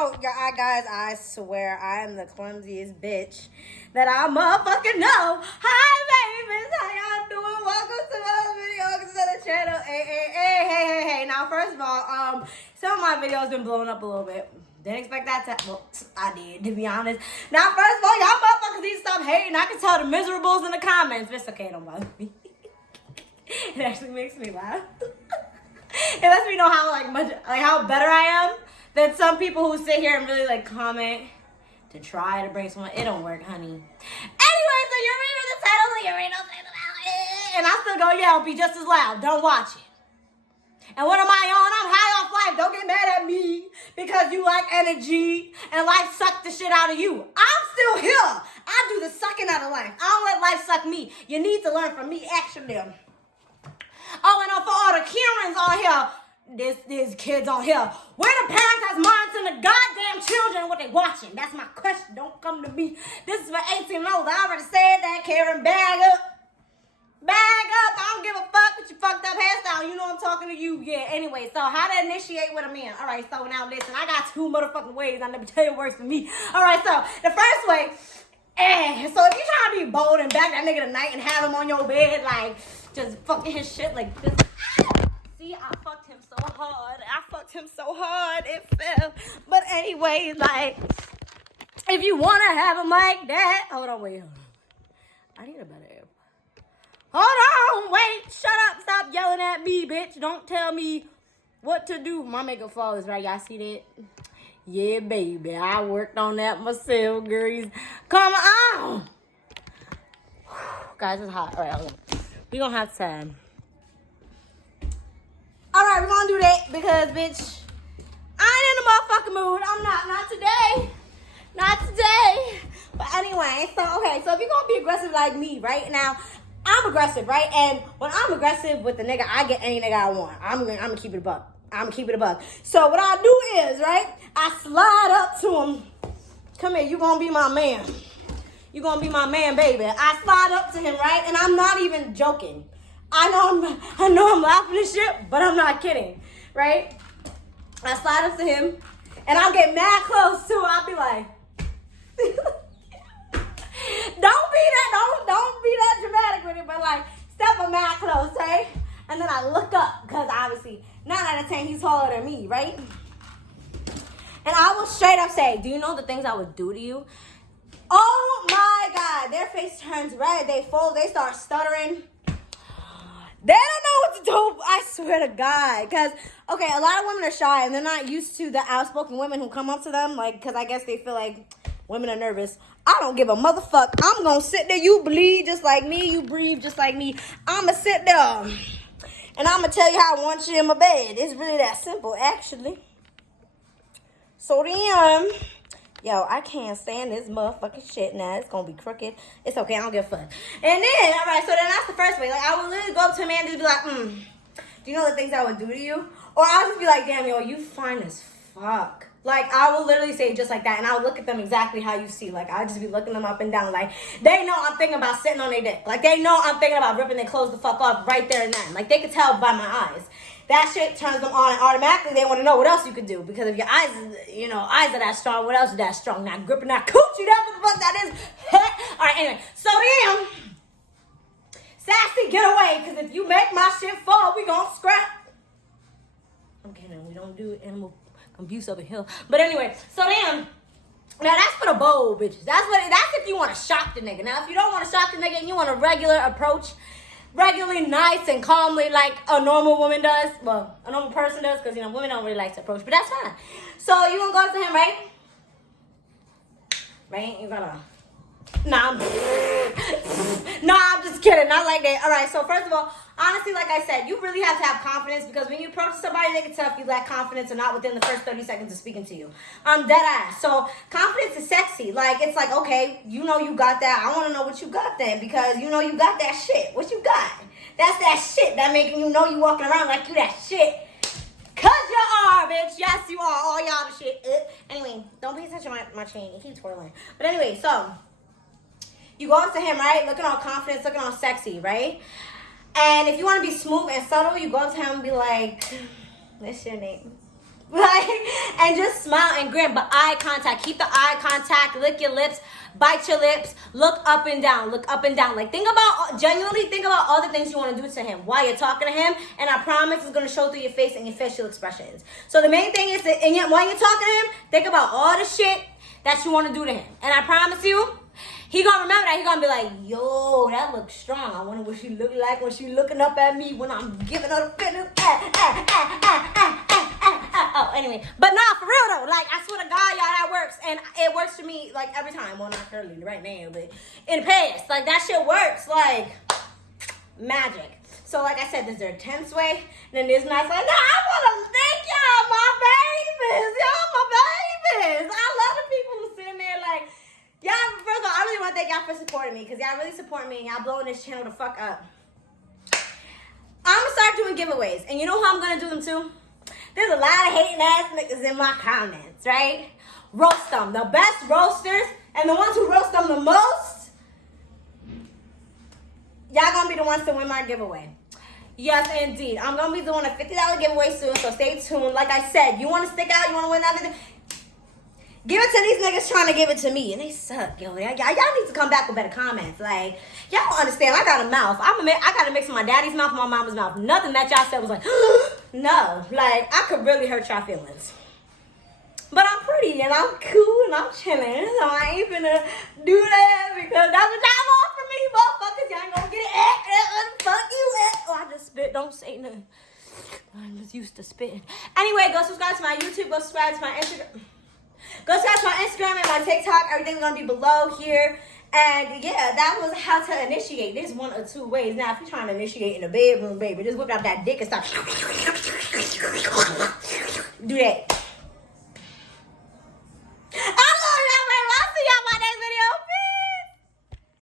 guys, I swear I am the clumsiest bitch that I motherfucking know. Hi, babies. How y'all doing? Welcome to another video. Welcome to the channel. Hey. Now, first of all, some of my videos been blowing up a little bit. Didn't expect that to, well, I did, to be honest. Now, first of all, y'all motherfuckers need to stop hating. I can tell the miserables in the comments. But it's okay, don't bother me. It actually makes me laugh. It lets me know how how better I am than some people who sit here and really comment to try to bring someone. It don't work, honey. Anyway, so you're reading the title, so you're reading the title, and I still go, yeah, I'll be just as loud. Don't watch it. And what am I on? I'm high off life. Don't get mad at me because you like energy and life sucked the shit out of you. I'm still here. I do the sucking out of life. I don't let life suck me. You need to learn from me, actually. Oh, and for all the Karens on here, there's kids on here. Where the parents has monitoring the goddamn children what they watching? That's my question. Don't come to me. This is for 18 and older. I already said that, Karen. Bag up. Bag up. I don't give a fuck with your fucked up hairstyle. You know I'm talking to you. Yeah, anyway. So how to initiate with a man. All right, so now listen. I got 2 motherfucking ways. I never tell you it works for me. All right, so the first way. So if you trying to be bold and back that nigga tonight and have him on your bed, like, just fucking his shit like this. See, I fucked him so hard. It fell. But anyway, like, if you want to have him like that. Hold on, wait. I need a better air. Hold on, wait. Shut up. Stop yelling at me, bitch. Don't tell me what to do. My makeup flawless, right? Y'all see that? Yeah, baby. I worked on that myself, girls. Come on. Guys, it's hot. All right, hold on. We gonna have time. All right, we're gonna do that because, bitch, I ain't in the motherfucking mood. I'm not today. Not today. But anyway, so if you're gonna be aggressive like me right now, I'm aggressive, right? And when I'm aggressive with the nigga, I get any nigga I want. I'm gonna keep it a buck. So what I do is, right, I slide up to him. Come here, you gonna be my man. You gonna be my man, baby. I slide up to him, right? And I'm not even joking. I know I'm laughing and shit, but I'm not kidding, right? I slide up to him, and I'll get mad close too. I'll be like, don't be that dramatic with it, but like, step a mad close, right? And then I look up, because obviously, 9 out of 10, he's taller than me, right? And I will straight up say, do you know the things I would do to you? Oh my God, their face turns red, they fold, they start stuttering. They don't know what to do, I swear to God. Because, okay, a lot of women are shy and they're not used to the outspoken women who come up to them. Like, because I guess they feel like women are nervous. I don't give a motherfuck. I'm going to sit there. You bleed just like me. You breathe just like me. I'm going to sit there. And I'm going to tell you how I want you in my bed. It's really that simple, actually. So then, yo, I can't stand this motherfucking shit now. It's gonna be crooked. It's okay, I don't give a fuck. And then, alright, so then that's the first way. Like, I would literally go up to a man and just be like, do you know the things I would do to you? Or I'll just be like, damn, yo, you fine as fuck. Like, I will literally say just like that, and I'll look at them exactly how you see. Like, I'll just be looking them up and down. Like, they know I'm thinking about sitting on their dick. Like, they know I'm thinking about ripping their clothes the fuck off right there and then. Like, they can tell by my eyes. That shit turns them on, and automatically they want to know what else you could do. Because if your eyes are that strong, what else is that strong? Not gripping that coochie, that's what the fuck that is. Alright, anyway. So then, sassy, get away. Because if you make my shit fall, we gonna scrap. I'm kidding. We don't do animal abuse over here. But anyway, so then, now that's for the bold bitches. That's if you want to shock the nigga. Now, if you don't want to shock the nigga and you want a regular approach, regularly nice and calmly like a normal woman does. Well, a normal person does, because, women don't really like to approach. But that's fine. So, you gonna go up to him, right? Right? You're gonna... Nah, I'm just kidding. Not like that. All right, so first of all, honestly, like I said, you really have to have confidence, because when you approach somebody, they can tell if you lack confidence or not within the first 30 seconds of speaking to you. I'm dead ass. So confidence is sexy. Like, it's like, okay, you got that. I want to know what you got then, because you got that shit. What you got? That's that shit that making you walking around like you that shit. Cause you are, bitch. Yes, you are. All y'all the shit. Anyway, don't pay attention to my chain. It keeps twirling. But anyway, so you go up to him, right? Looking all confident, looking all sexy, right? And if you want to be smooth and subtle, you go up to him and be like, what's your name? Like, and just smile and grin, but eye contact. Keep the eye contact. Lick your lips. Bite your lips. Look up and down. Look up and down. Like, genuinely think about all the things you want to do to him while you're talking to him, and I promise it's going to show through your face and your facial expressions. So the main thing is that while you're talking to him, think about all the shit that you want to do to him. And I promise you, he gonna remember that. He gonna be like, yo, that looks strong. I wonder what she look like when she looking up at me when I'm giving her the fitness. Oh, anyway. But nah, for real though. Like, I swear to God, y'all, that works. And it works for me, like, every time. Well, not currently right now, but in the past. Like, that shit works. Like, magic. So, like I said, there's their tense way. And then there's nice, like, nah, I want to thank y'all, my babies. Y'all, my babies. I love the people who sitting there like, y'all, first of all, I really want to thank y'all for supporting me, because y'all really support me and y'all blowing this channel the fuck up. I'm going to start doing giveaways. And you know how I'm going to do them too? There's a lot of hating ass niggas in my comments, right? Roast them. The best roasters and the ones who roast them the most, y'all going to be the ones to win my giveaway. Yes, indeed. I'm going to be doing a $50 giveaway soon, so stay tuned. Like I said, you want to stick out, you want to win that, give it to these niggas trying to give it to me, and they suck, yo. Y'all need to come back with better comments. Like, y'all don't understand. I got a mouth. I got a mix of my daddy's mouth and my mama's mouth. Nothing that y'all said was like, no. Like, I could really hurt y'all feelings. But I'm pretty, and I'm cool, and I'm chilling, so I ain't finna do that, because that's what y'all want from me, motherfuckers. Y'all ain't gonna get it. Fuck you. Oh, I just spit. Don't say nothing. I'm just used to spitting. Anyway, go subscribe to my YouTube. Go subscribe to my Instagram. Go subscribe to my Instagram and my TikTok. Everything's going to be below here. And yeah, that was how to initiate. There's one or two ways. Now, if you're trying to initiate in the bedroom, baby, just whip out that dick and start. Do that.